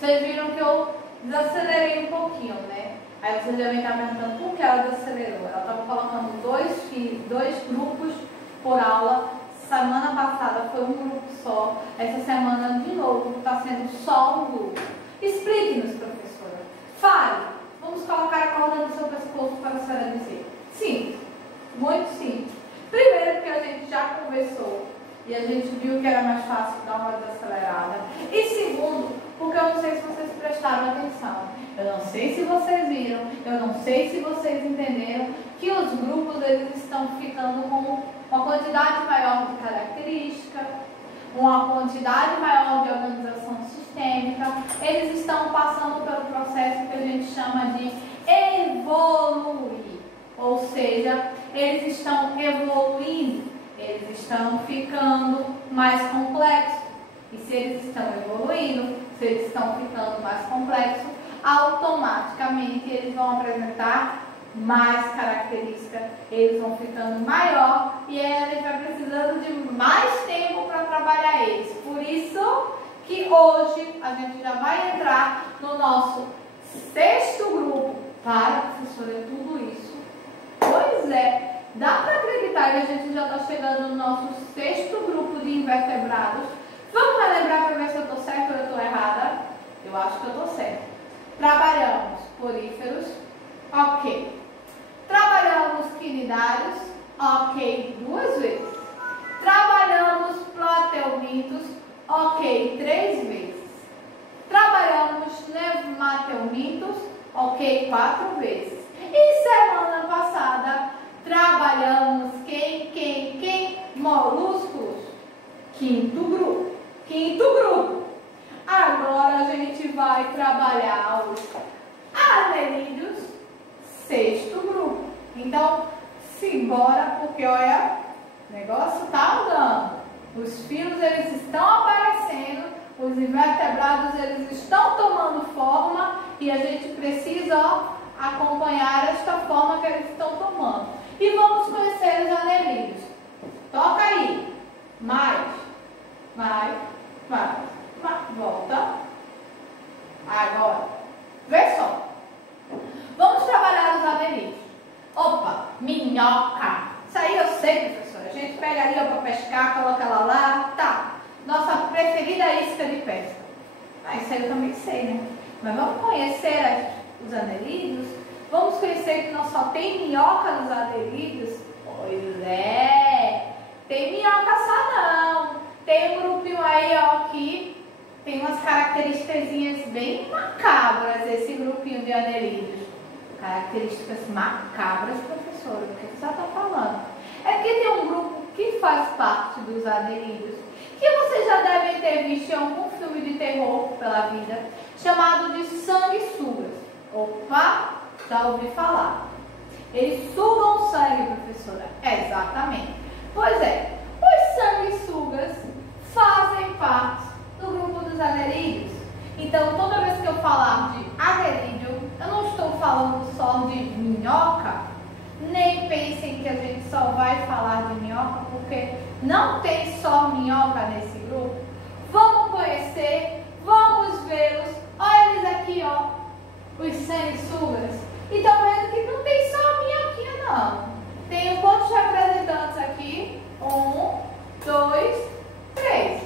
Vocês viram que eu desacelerei um pouquinho, né? Aí vocês devem estar perguntando por que ela desacelerou. Ela estava colocando dois grupos por aula. Semana passada foi um grupo só. Essa semana, de novo, está sendo só um grupo. Explique-nos, professora. Fale. Vamos colocar a corda no seu pescoço para a senhora dizer. Simples. Muito simples. Primeiro, porque a gente já conversou e a gente viu que era mais fácil dar uma desacelerada. E segundo, porque eu não sei se vocês prestaram atenção. Eu não sei se vocês viram, eu não sei se vocês entenderam que os grupos eles estão ficando com uma quantidade maior de característica, uma quantidade maior de organização sistêmica. Eles estão passando pelo processo que a gente chama de evoluir. Ou seja, eles estão evoluindo, eles estão ficando mais complexos. E se eles estão evoluindo, se eles estão ficando mais complexos, automaticamente eles vão apresentar mais características, eles vão ficando maior e aí a gente vai precisando de mais tempo para trabalhar eles. Por isso que hoje a gente já vai entrar no nosso 6º grupo. Para, professora, é tudo isso? Pois é, dá para acreditar que a gente já está chegando no nosso 6º grupo de invertebrados. Vamos relembrar para ver se eu estou certa ou eu estou errada? Eu acho que eu estou certa. Trabalhamos poríferos, ok. Trabalhamos quinidários, ok, 2 vezes. Trabalhamos plateumintos, ok, 3 vezes. Trabalhamos nemateumintos, ok, 4 vezes. E semana passada trabalhamos quem? Molúsculos. 5º grupo. 5º grupo. Agora a gente vai trabalhar os anerídeos, 6º grupo. Então, simbora, porque olha, o negócio tá andando. Os fios eles estão aparecendo, os invertebrados eles estão tomando forma e a gente precisa, ó, acompanhar esta forma que eles estão tomando. E vamos conhecer os anerídeos. Toca aí. Mais. Volta. Agora. Vê só. Vamos trabalhar os anerídeos. Opa, minhoca. Isso aí eu sei, professora. A gente pega ali para pescar, coloca ela lá. Tá. Nossa preferida isca de pesca. Ah, isso aí eu também sei, né? Mas vamos conhecer os anerídeos. Vamos conhecer que não só tem minhoca nos anerídeos. Pois é. Tem minhoca só não. Tem um grupinho aí, ó, que tem umas características bem macabras, esse grupinho de anerídeos. Características macabras, professora, o que você está falando? É que tem um grupo que faz parte dos anerídeos, que vocês já devem ter visto em algum filme de terror pela vida, chamado de sanguessugas. Opa, já ouvi falar. Eles sugam sangue, professora. Exatamente. Pois é, os sanguessugas fazem parte do grupo dos anerídeos. Então, toda vez que eu falar de anerídeo, eu não estou falando só de minhoca. Nem pensem que a gente só vai falar de minhoca, porque não tem só minhoca nesse grupo. Vamos conhecer, vamos vê-los. Olha eles aqui, ó, os sanguessugas. E estão vendo que não tem só a minhoquinha, não. Tem um monte de representantes aqui. 1, 2, 3.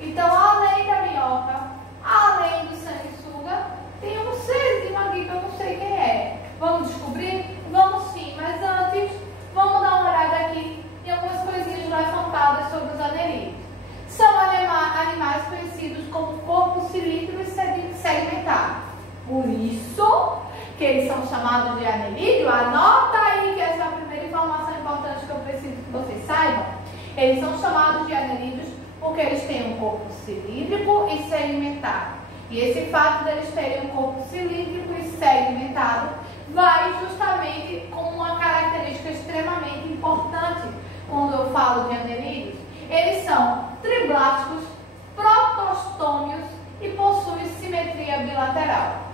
Então, além da minhoca, além do sanguessuga, tem um serzinho aqui que eu não sei quem é. Vamos descobrir? Vamos sim, mas antes, vamos dar uma olhada aqui em algumas coisinhas levantadas sobre os anerídeos. São animais conhecidos como corpo cilíndrico e segmentado. Por isso que eles são chamados de anerídeo. Anota aí que essa é a primeira informação importante que eu preciso que vocês saibam. Eles são chamados de anerídeos porque eles têm um corpo cilíndrico e segmentado. E esse fato deles terem um corpo cilíndrico e segmentado vai justamente com uma característica extremamente importante quando eu falo de anerídeos. Eles são triblásticos, protostômios e possuem simetria bilateral.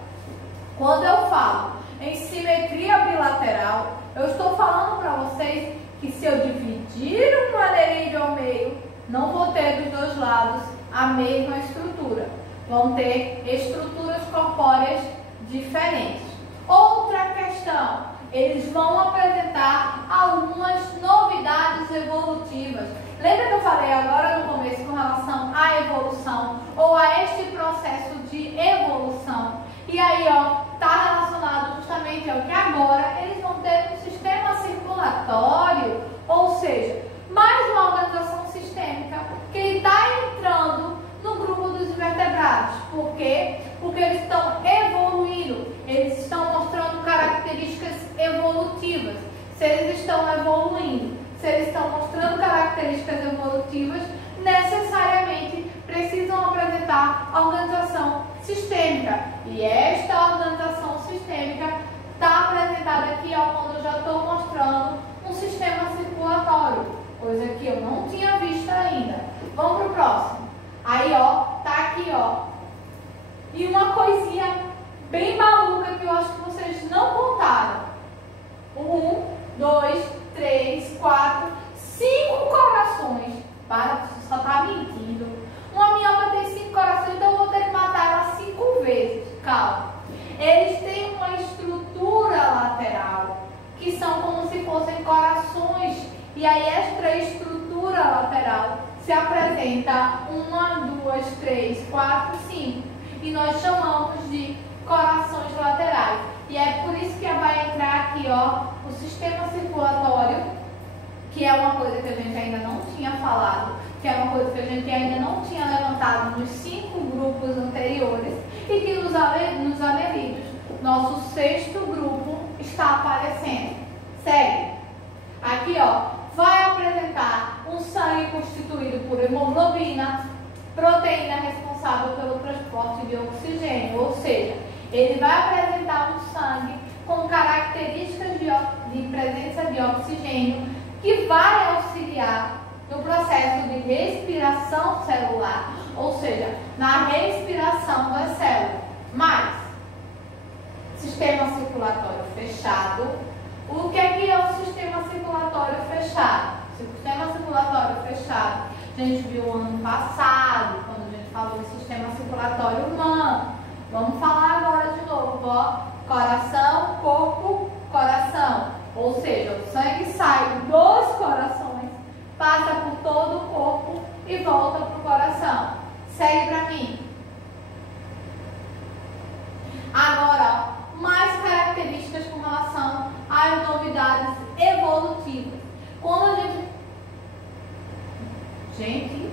Quando eu falo em simetria bilateral, eu estou falando para vocês que se eu dividir um anerídeo ao meio, não vou ter dos dois lados a mesma estrutura. vão ter estruturas corpóreas diferentes. Outra questão, eles vão apresentar algumas novidades evolutivas. Lembra que eu falei agora no começo com relação à evolução ou a este processo de evolução? E aí, ó, está relacionado justamente ao que agora eles vão ter um sistema circulatório, ou seja, mais uma organização sistêmica que está entrando no grupo dos invertebrados. Por quê? Porque eles estão evoluindo, eles estão mostrando características evolutivas. Se eles estão evoluindo, se eles estão mostrando características evolutivas, necessariamente precisam apresentar organização sistêmica. E esta organização sistêmica está apresentada aqui, ó, quando eu já estou mostrando um sistema circulatório, coisa que eu não tinha visto ainda. Vamos para o próximo. Aí, ó, tá aqui, ó. E uma coisinha bem maluca que eu acho que vocês não contaram. 1, 2, 3, 4, 5 corações. Para, você só tá mentindo. Uma minhoca tem 5 corações, então eu vou ter que matar ela 5 vezes. Calma. Eles têm uma estrutura lateral, que são como se fossem corações. E aí esta estrutura lateral se apresenta 1, 2, 3, 4, 5. E nós chamamos de corações laterais. E é por isso que vai entrar aqui, ó, o sistema circulatório, que é uma coisa que a gente ainda não tinha falado, que é uma coisa que a gente ainda não tinha levantado nos 5 grupos anteriores, e que nos anelídeos, nosso 6º grupo está aparecendo. Segue. Aqui, ó, vai apresentar um sangue constituído por hemoglobina, proteína responsável pelo transporte de oxigênio, ou seja, ele vai apresentar um sangue com características de presença de oxigênio que vai auxiliar no processo de respiração celular, ou seja, na respiração das células. Mas, sistema circulatório fechado. O que é o sistema circulatório fechado? O sistema circulatório fechado, a gente viu ano passado, quando a gente falou do sistema circulatório humano. Vamos falar agora de novo, ó. Coração, corpo, coração. Ou seja, o sangue sai dos corações, passa por todo o corpo e volta para o coração. Segue para mim. Agora, ó, mais características com relação às novidades evolutivas. Quando a gente,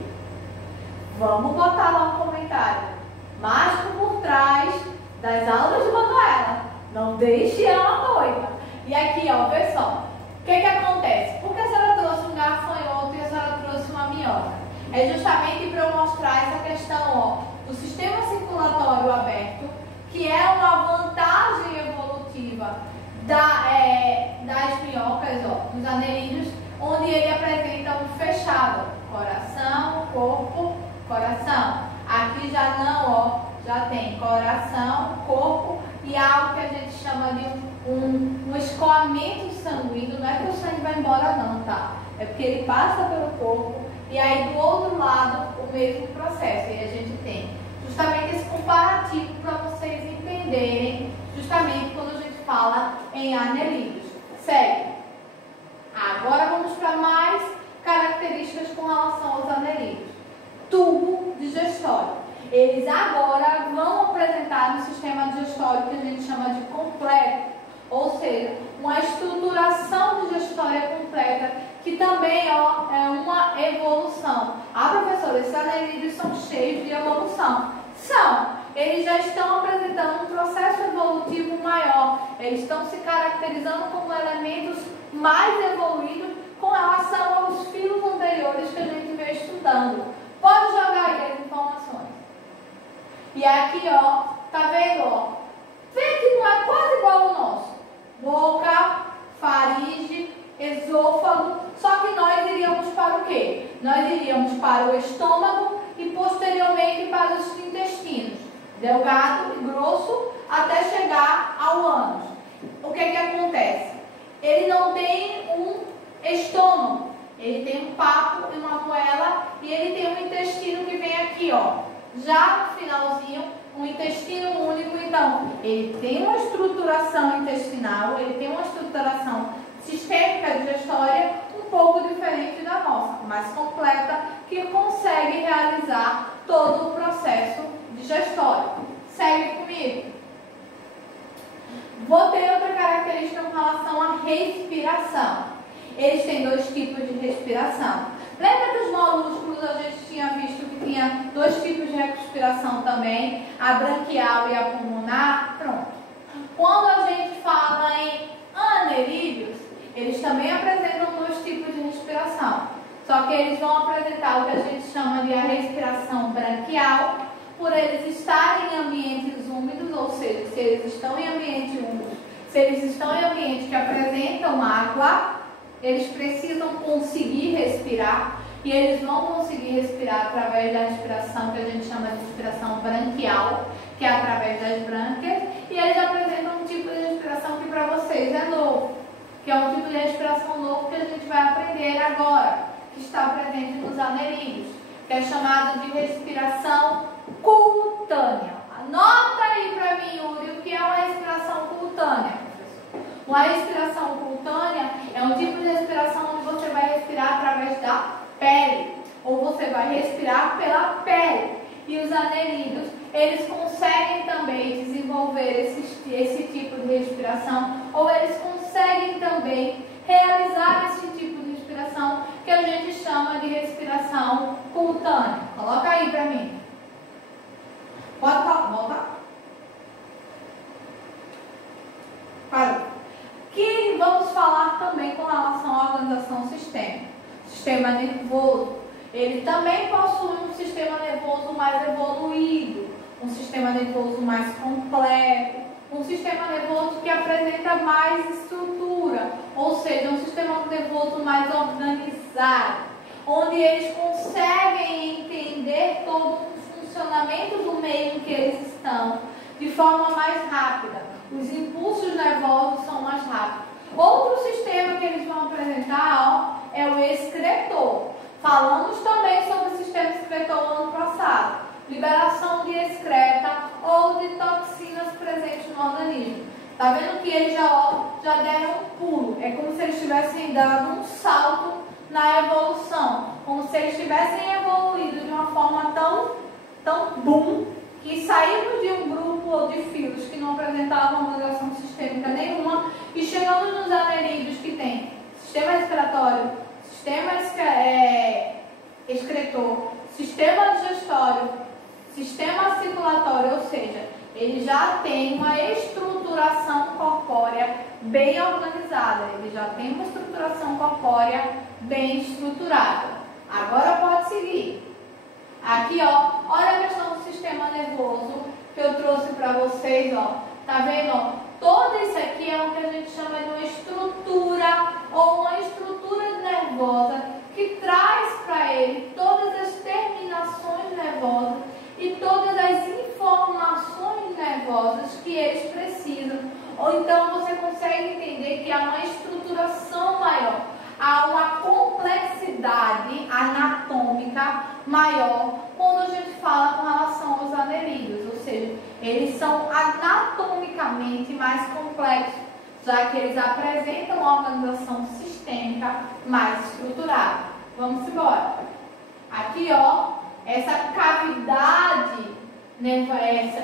vamos botar lá um comentário. Mágico por trás das aulas de Manuela. Não deixe ela noiva. E aqui, ó, vê só. O que acontece? Por que a senhora trouxe um gafanhoto e a senhora trouxe uma minhoca? É justamente para eu mostrar essa questão, ó, do sistema circulatório aberto, que é uma vantagem evolutiva das minhocas, ó, dos anelídeos, onde ele apresenta um fechado. Coração, corpo, coração. Aqui já não, ó, já tem coração, corpo e algo que a gente chama de um escoamento sanguíneo. Não é que o sangue vai embora não, tá? É porque ele passa pelo corpo e aí do outro lado o mesmo processo. E a gente tem justamente esse comparativo para vocês entenderem justamente quando a gente fala em anelídeos. Segue. Agora vamos para mais características com relação aos anelídeos. Tubo digestório. Eles agora vão apresentar no sistema digestório que a gente chama de completo, ou seja, uma estruturação digestória completa, que também, ó, é uma evolução. Ah, professora, esses anelídeos são cheios de evolução. São. Eles já estão apresentando um processo evolutivo maior. Eles estão se caracterizando como elementos mais evoluídos com relação aos filos anteriores que a gente veio estudando. Pode jogar aí as informações. E aqui, ó, tá vendo, ó? Vê que não é quase igual ao nosso. Boca, faringe, esôfago. Só que nós iríamos para o quê? Nós iríamos para o estômago e posteriormente para os intestinos. Delgado e grosso até chegar ao ânus. O que acontece? Ele não tem um estômago. Ele tem um papo e uma moela e ele tem um intestino que vem aqui, ó. Já no finalzinho, o intestino único, então, ele tem uma estruturação intestinal, ele tem uma estruturação sistêmica digestória um pouco diferente da nossa, mais completa, que consegue realizar todo o processo digestório. Segue comigo. Vou ter outra característica com relação à respiração. Eles têm dois tipos de respiração. Lembra que os molúsculos a gente tinha visto que tinha dois tipos de respiração também, a branquial e a pulmonar? Pronto. Quando a gente fala em anerídeos, eles também apresentam dois tipos de respiração. Só que eles vão apresentar o que a gente chama de a respiração branquial, por eles estarem em ambientes úmidos, ou seja, se eles estão em ambiente úmido, se eles estão em ambientes que apresentam água, eles precisam conseguir respirar, e eles vão conseguir respirar através da respiração que a gente chama de respiração branquial, que é através das brânquias, e eles apresentam um tipo de respiração que para vocês é novo, que é um tipo de respiração novo que a gente vai aprender agora, que está presente nos anerídeos, que é chamado de respiração cutânea. Anota aí para mim, Yuri, o que é uma respiração cutânea, professor. Uma respiração cutânea é um tipo de respiração onde você vai respirar através da pele, ou você vai respirar pela pele. E os anerídeos, eles conseguem também desenvolver esse tipo de respiração, ou eles conseguem também realizar esse tipo de respiração que a gente chama de respiração cutânea. Coloca aí para mim. Pode voltar? Parou. Que vamos falar também com relação à organização sistêmica. Sistema nervoso. Ele também possui um sistema nervoso mais evoluído, um sistema nervoso mais completo, um sistema nervoso que apresenta mais estrutura, ou seja, um sistema nervoso mais organizado, onde eles conseguem entender todo o funcionamento do meio em que eles estão de forma mais rápida. Os impulsos nervosos são mais rápidos. Outro sistema que eles vão apresentar é o excretor. Falamos também sobre o sistema excretor no ano passado. Liberação de excreta ou de toxinas presentes no organismo. Tá vendo que eles já deram um pulo? É como se eles tivessem dado um salto na evolução. Como se eles tivessem evoluído de uma forma tão boom, que saímos de um grupo ou de filos que não apresentavam organização sistêmica nenhuma e chegamos nos anerídeos que tem sistema respiratório, sistema excretor, sistema digestório, sistema circulatório, ou seja, ele já tem uma estruturação corpórea bem organizada, ele já tem uma estruturação corpórea bem estruturada. Agora pode seguir. Aqui, ó, olha a questão do sistema nervoso que eu trouxe para vocês, ó. Tá vendo, ó? Todo isso aqui é o que a gente chama de uma estrutura ou uma estrutura nervosa que traz para ele todas as terminações nervosas e todas as informações nervosas que eles precisam. Ou então você consegue entender que há uma estruturação maior, há uma complexidade anatômica maior quando a gente fala com relação aos anerídeos, ou seja, eles são anatomicamente mais complexos, já que eles apresentam uma organização sistêmica mais estruturada. Vamos embora. Aqui, ó, essa cavidade,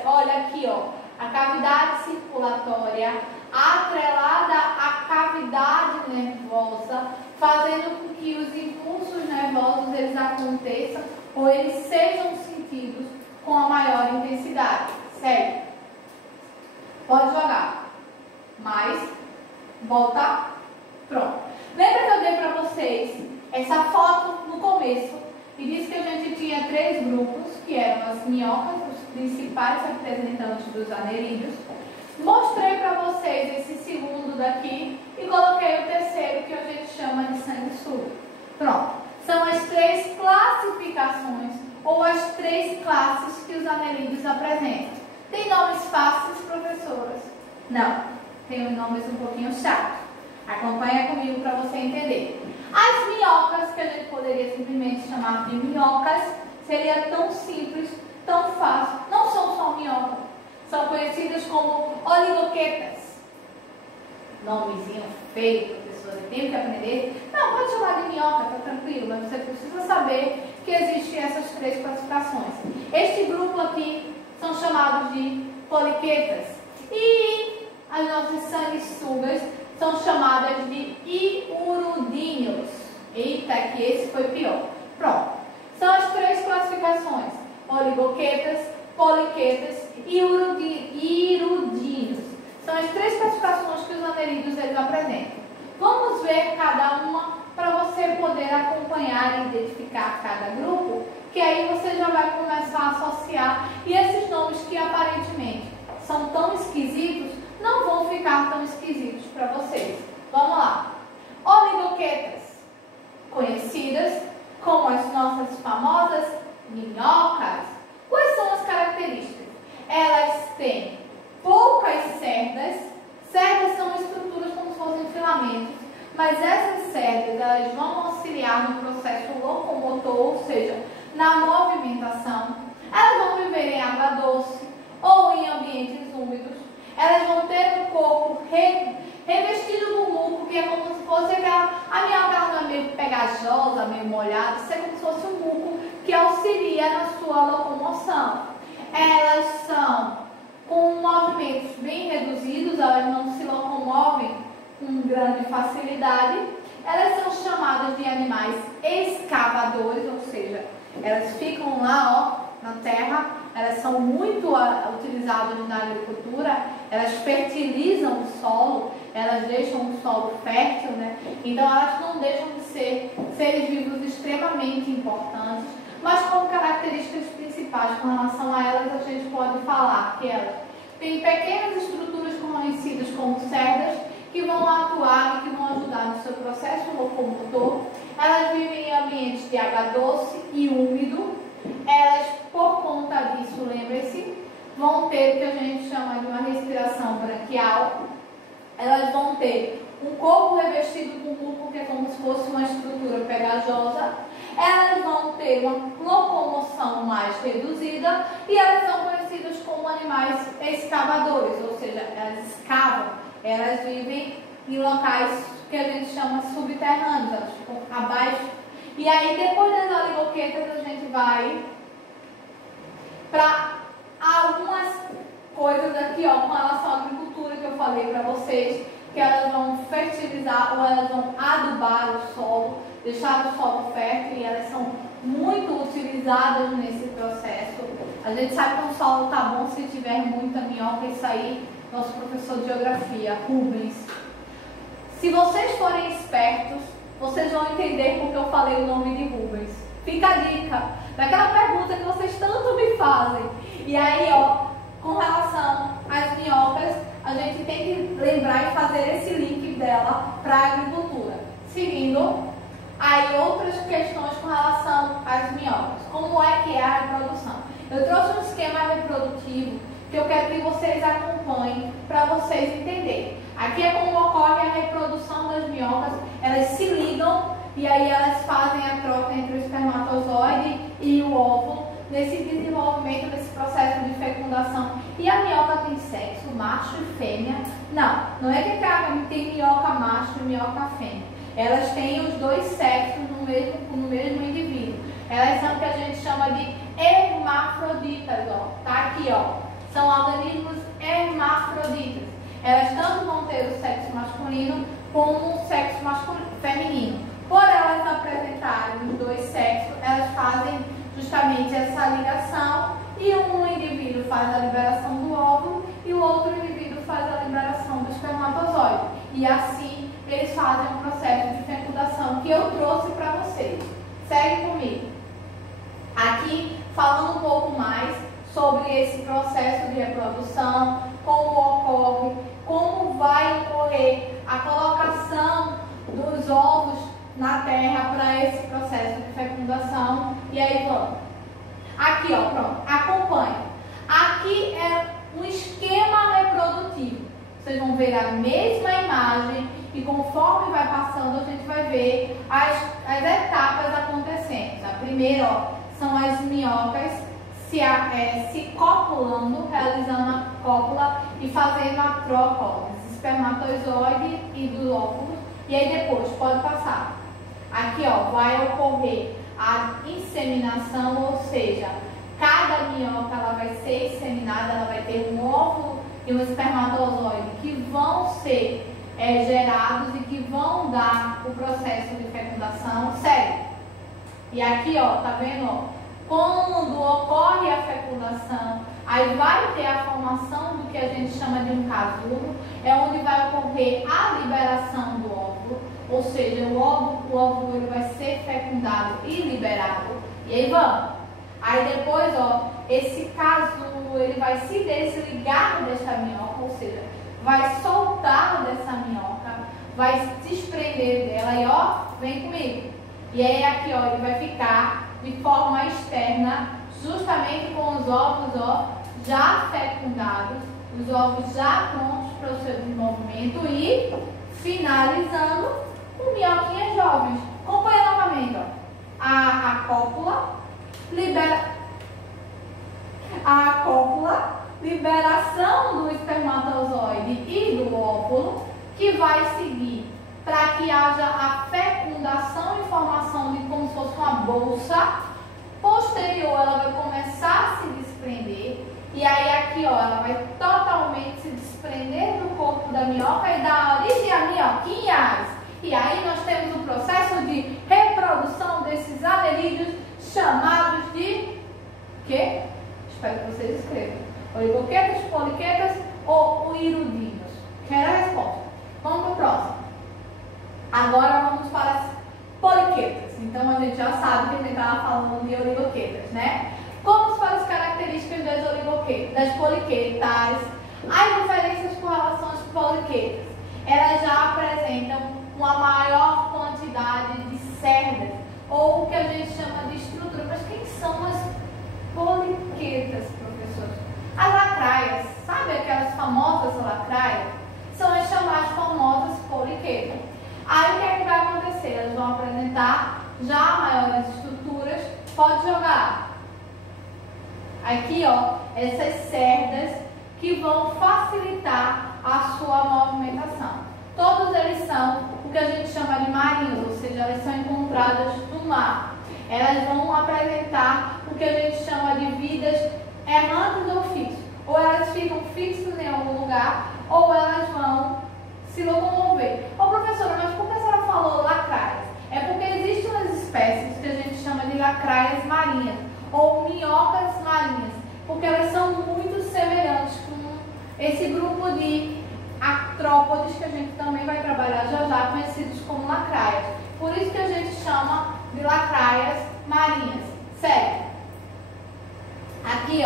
olha aqui, ó, a cavidade circulatória atrelada à cavidade nervosa, fazendo com que os impulsos nervosos eles aconteçam ou eles sejam sentidos com a maior intensidade. Segue. Pode jogar. Mais. Volta. Pronto. Lembra que eu dei para vocês essa foto no começo e disse que a gente tinha 3 grupos, que eram as minhocas, os principais representantes dos anerídeos. Mostrei para vocês esse segundo daqui e coloquei o terceiro, que a gente chama de sanguessuga. Pronto. São as 3 classificações ou as 3 classes que os anerídeos apresentam. Tem nomes fáceis, professoras? Não. Tem nomes um pouquinho chatos. Acompanha comigo para você entender. As minhocas, que a gente poderia simplesmente chamar de minhocas, seria tão simples tão fácil. Não são só minhocas, são conhecidas como oligoquetas. Nomezinho feio, professora, tem que aprender. Não, pode chamar de minhoca, tá tranquilo, mas você precisa saber que existem essas três classificações. Este grupo aqui são chamados de poliquetas. E as nossas sanguessugas são chamadas de iurudíneos. Eita, que esse foi pior. Pronto. São as três classificações: oligoquetas, poliquetas e iurudíneos. São as três classificações que os anerídeos eles apresentam. Vamos ver cada uma para você poder acompanhar e identificar cada grupo, que aí você já vai começar a associar. E esses nomes que aparentemente são tão esquisitos, não vão ficar tão esquisitos para vocês. Vamos lá. Oligoquetas, conhecidas como as nossas famosas minhocas. Quais são as características? Elas têm poucas cerdas. Cerdas são estruturas como se fossem filamentos, mas essas cerdas elas vão auxiliar no processo locomotor, ou seja, na movimentação. Elas vão viver em água doce ou em ambientes úmidos. Elas vão ter um corpo revestido do muco, que é como se fosse aquela... A minhoca não é meio pegajosa, meio molhada, isso é como se fosse um muco que auxilia na sua locomoção. Elas são com movimentos bem reduzidos, elas não se locomovem com grande facilidade. Elas são chamadas de animais escavadores, ou seja, elas ficam lá, ó, na terra. Elas são muito utilizadas na agricultura, elas fertilizam o solo, elas deixam o solo fértil, né? Então elas não deixam de ser seres vivos extremamente importantes, mas como características principais com relação a elas, a gente pode falar que elas têm pequenas estruturas conhecidas como cerdas, que vão atuar e que vão ajudar no seu processo locomotor. Elas vivem em ambientes de água doce e úmido. Elas, por conta disso, lembre-se, vão ter o que a gente chama de uma respiração branquial. Elas vão ter um corpo revestido com muco, que é como se fosse uma estrutura pegajosa. Elas vão ter uma locomoção mais reduzida e elas são conhecidas como animais escavadores, ou seja, elas escavam, elas vivem em locais que a gente chama subterrâneos, elas ficam abaixo. E aí, depois das oligoquetas, a gente vai para algumas coisas aqui, ó, com relação à agricultura que eu falei para vocês, que elas vão fertilizar ou elas vão adubar o solo, deixar o solo fértil, e elas são muito utilizadas nesse processo. A gente sabe que o solo está bom se tiver muita minhoca. Isso aí, nosso professor de geografia, Rubens. Se vocês forem espertos, vocês vão entender porque eu falei o nome de Rubens. Fica a dica daquela pergunta que vocês tanto me fazem. E aí, ó, com relação às minhocas, a gente tem que lembrar e fazer esse link dela para a agricultura. Seguindo, aí outras questões com relação às minhocas. Como é que é a reprodução? Eu trouxe um esquema reprodutivo que eu quero que vocês acompanhem para vocês entenderem. Aqui é como ocorre a reprodução das minhocas. Elas se ligam e aí elas fazem a troca entre o espermatozoide e o óvulo nesse desenvolvimento, nesse processo de fecundação. E a minhoca tem sexo, macho e fêmea? Não, não é que tem minhoca macho e minhoca fêmea. Elas têm os dois sexos no mesmo indivíduo. Elas são o que a gente chama de hermafroditas, ó. Tá aqui, ó. São organismos hermafroditas. Elas tanto vão ter o sexo masculino como o sexo feminino. Por elas apresentarem os dois sexos, elas fazem justamente essa ligação, e um indivíduo faz a liberação do óvulo e o outro indivíduo faz a liberação do espermatozoide. E assim eles fazem um processo de fecundação que eu trouxe para vocês. Segue comigo. Aqui falando um pouco mais sobre esse processo de reprodução, como ocorre, como vai ocorrer a colocação dos ovos na terra para esse processo de fecundação. E aí vamos. Aqui, ó, pronto, acompanha. Aqui é um esquema reprodutivo. Vocês vão ver a mesma imagem e conforme vai passando, a gente vai ver as etapas acontecendo. A primeira, ó, são as minhocas se copulando, realizando a cópula e fazendo a troca dos espermatozoide e do óvulo. E aí depois pode passar. Aqui vai ocorrer a inseminação, ou seja, cada minhoca ela vai ser inseminada, ela vai ter um óvulo e um espermatozoide que vão ser gerados e que vão dar o processo de fecundação sério. E aqui, tá vendo, quando ocorre a fecundação, aí vai ter a formação do que a gente chama de um casulo, é onde vai ocorrer a liberação do óvulo, ou seja, o óvulo ele vai ser fecundado e liberado. E aí vamos. Aí depois, esse casulo ele vai se desligar dessa minhoca, ou seja, vai soltar dessa minhoca, vai se desprender dela e vem comigo. E aí aqui, ele vai ficar de forma externa, justamente com os ovos, já fecundados, os ovos já prontos para o seu desenvolvimento e finalizando com minhoquinhas jovens. Acompanha novamente, a cópula, liberação do espermatozoide e do óvulo, que vai seguir para que haja a fecundação e formação de como se fosse uma bolsa. Posterior, ela vai começar a se desprender. E aí aqui, ela vai totalmente se desprender do corpo da minhoca e dar origem a minhoquinhas. E aí nós temos o processo de reprodução desses anelídeos chamados de quê? Espero que vocês escrevam. Oligoquetas, poliquetas ou irudinos? Quero a resposta. Vamos para o próximo. Agora vamos para as poliquetas. Então a gente já sabe que a gente estava falando de oligoquetas, né? Vamos para as características das oligoquetas, das poliquetas. As diferenças com relação às poliquetas. Elas já apresentam uma maior quantidade de cerdas, ou o que a gente chama de estrutura. Mas quem são as poliquetas, professores? As lacraias, sabe aquelas famosas lacraias? São as chamadas famosas poliquetas. Aí o que é que vai acontecer? Elas vão apresentar já maiores estruturas. Pode jogar. Aqui, essas cerdas que vão facilitar a sua movimentação. Todos eles são o que a gente chama de marinhos, ou seja, elas são encontradas no mar. Elas vão apresentar o que a gente chama de vidas errantes ou fixas. Ou elas ficam fixas em algum lugar, ou elas vão se locomover. Professora, mas por que a senhora falou lacraias? É porque existem umas espécies que a gente chama de lacraias marinhas, ou minhocas marinhas, porque elas são muito semelhantes com esse grupo de artrópodes que a gente também vai trabalhar já, conhecidos como lacraias. Por isso que a gente chama de lacraias marinhas. Sério. Aqui,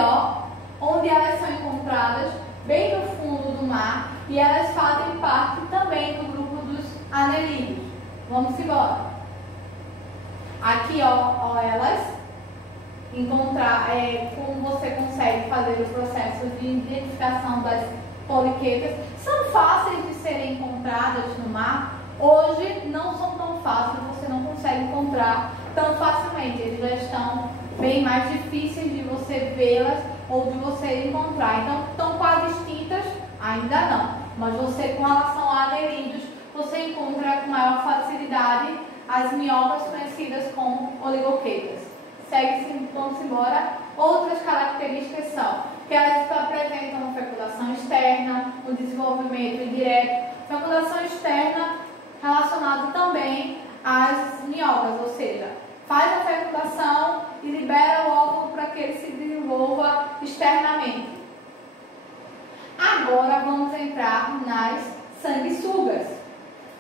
onde elas são encontradas, bem no fundo do mar, e elas fazem parte também do grupo dos anelídeos. Vamos embora. Aqui, elas encontrar como você consegue fazer o processo de identificação das poliquetas. São fáceis de serem encontradas no mar. Hoje não são tão fáceis, você não consegue encontrar tão facilmente. Eles já estão bem mais difíceis de você vê-las ou de você encontrar. Então, estão quase extintas? Ainda não. Mas você, com relação a anelídeos, você encontra com maior facilidade as minhocas conhecidas como oligoquetas. Segue-se, vamos embora. Outras características são que elas apresentam uma fecundação externa, um desenvolvimento indireto. Fecundação externa relacionada também às minhocas, ou seja, faz a fecundação e libera o óvulo para que ele se desenvolva externamente. Agora vamos entrar nas sanguessugas.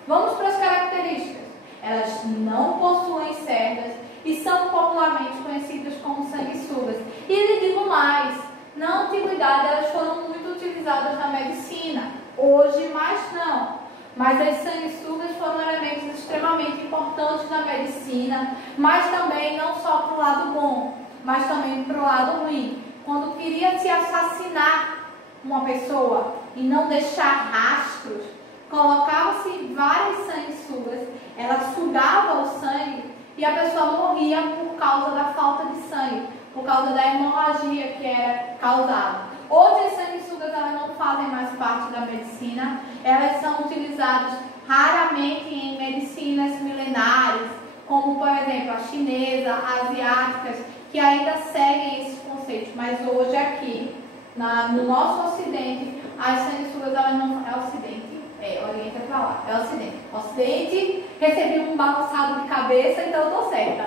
Vamos para as características. Elas não possuem cerdas e são popularmente conhecidas como sanguessugas. E lhe digo mais, na antiguidade elas foram muito utilizadas na medicina. Hoje mais não. Mas as sanguessugas foram elementos extremamente importantes na medicina, mas também não só para o lado bom, mas também para o lado ruim. Quando queria se assassinar uma pessoa e não deixar rastros, colocava-se várias sanguessugas, ela sugava o sangue e a pessoa morria por causa da falta de sangue. por causa da hemorragia que era causada. Hoje as sanguessugas elas não fazem mais parte da medicina, elas são utilizadas raramente em medicinas milenares, como por exemplo a chinesa, asiáticas, que ainda seguem esses conceitos, mas hoje aqui, no nosso ocidente, as sanguessugas elas não... É ocidente? Oriente é pra lá, é ocidente. Ocidente, recebi um balançado de cabeça, então eu tô certa.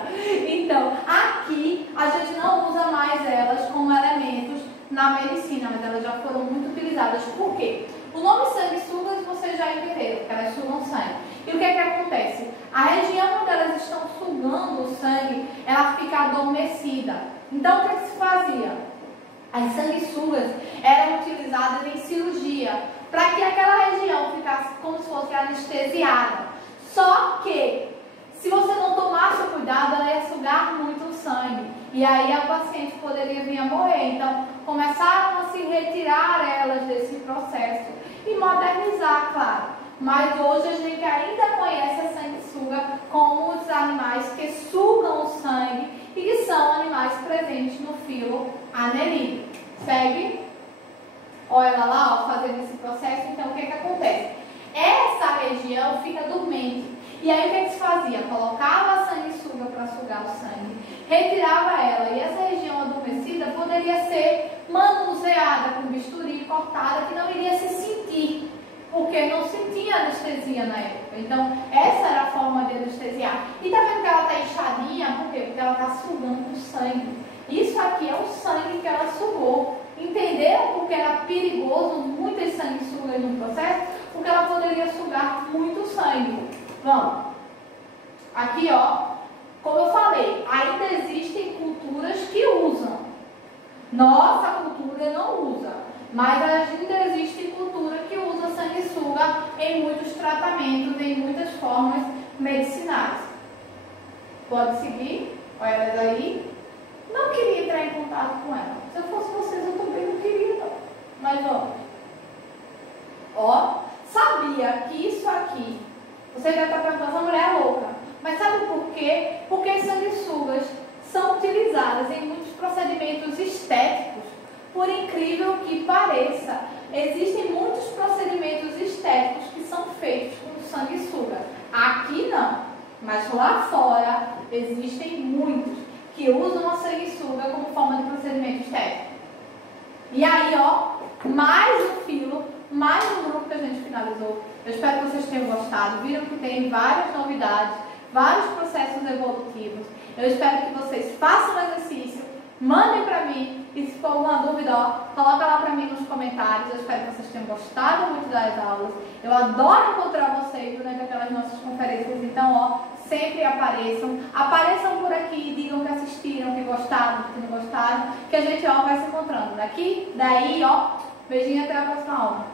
Então, aqui a gente não usa mais elas como elementos na medicina, mas elas já foram muito utilizadas. Por quê? O nome sanguessugas vocês já entenderam, porque elas sugam sangue. E o que é que acontece? A região onde elas estão sugando o sangue, ela fica adormecida. Então, o que é que se fazia? As sanguessugas eram utilizadas em cirurgia, para que aquela região ficasse como se fosse anestesiada. Só que, se você não tomasse o cuidado, ela ia sugar muito o sangue. E aí a paciente poderia vir a morrer. Então, começaram a se retirar elas desse processo e modernizar, claro. Mas hoje a gente ainda conhece a sanguessuga como os animais que sugam o sangue e que são animais presentes no filo Annelida. Segue? Olha ela lá, ó, fazendo esse processo. Então, o que acontece? Essa região fica dormente. E aí, o que se fazia? Colocava a sanguessuga para sugar o sangue, retirava ela. E essa região adormecida poderia ser manuseada com bisturi, cortada, que não iria se sentir, porque não se tinha anestesia na época. Então, essa era a forma de anestesiar. E tá vendo que ela está inchadinha? Por quê? Porque ela está sugando o sangue. Isso aqui é o sangue que ela sugou. Entenderam porque era perigoso muitas sanguessugas no processo? Porque ela poderia sugar muito sangue. Vamos. Aqui, ó. Como eu falei, ainda existem culturas que usam. Nossa cultura não usa. Mas ainda existe cultura que usa sanguessuga em muitos tratamentos, em muitas formas medicinais. Pode seguir? Olha elas aí. Não queria entrar em contato com ela. Se eu fosse vocês, eu também não queria, não. Mas vamos. Ó, sabia que isso aqui, você deve estar perguntando, essa mulher é louca. Mas sabe por quê? Porque as sanguessugas são utilizadas em muitos procedimentos estéticos. Por incrível que pareça, existem muitos procedimentos estéticos que são feitos com sanguessuga. Aqui não, mas lá fora existem muitos que usam a sanguessuga como forma de procedimento estético. E aí, ó, mais um filo, mais um grupo que a gente finalizou. Eu espero que vocês tenham gostado. Viram que tem várias novidades, vários processos evolutivos. Eu espero que vocês façam o exercício, mandem para mim. E se for alguma dúvida, ó, coloca lá para mim nos comentários. Eu espero que vocês tenham gostado muito das aulas. Eu adoro encontrar vocês durante aquelas nossas conferências. Então, ó, sempre apareçam. Apareçam por aqui, digam que assistiram, que gostaram, que não gostaram. Que a gente, ó, vai se encontrando daqui, daí, ó. Beijinho, até a próxima aula.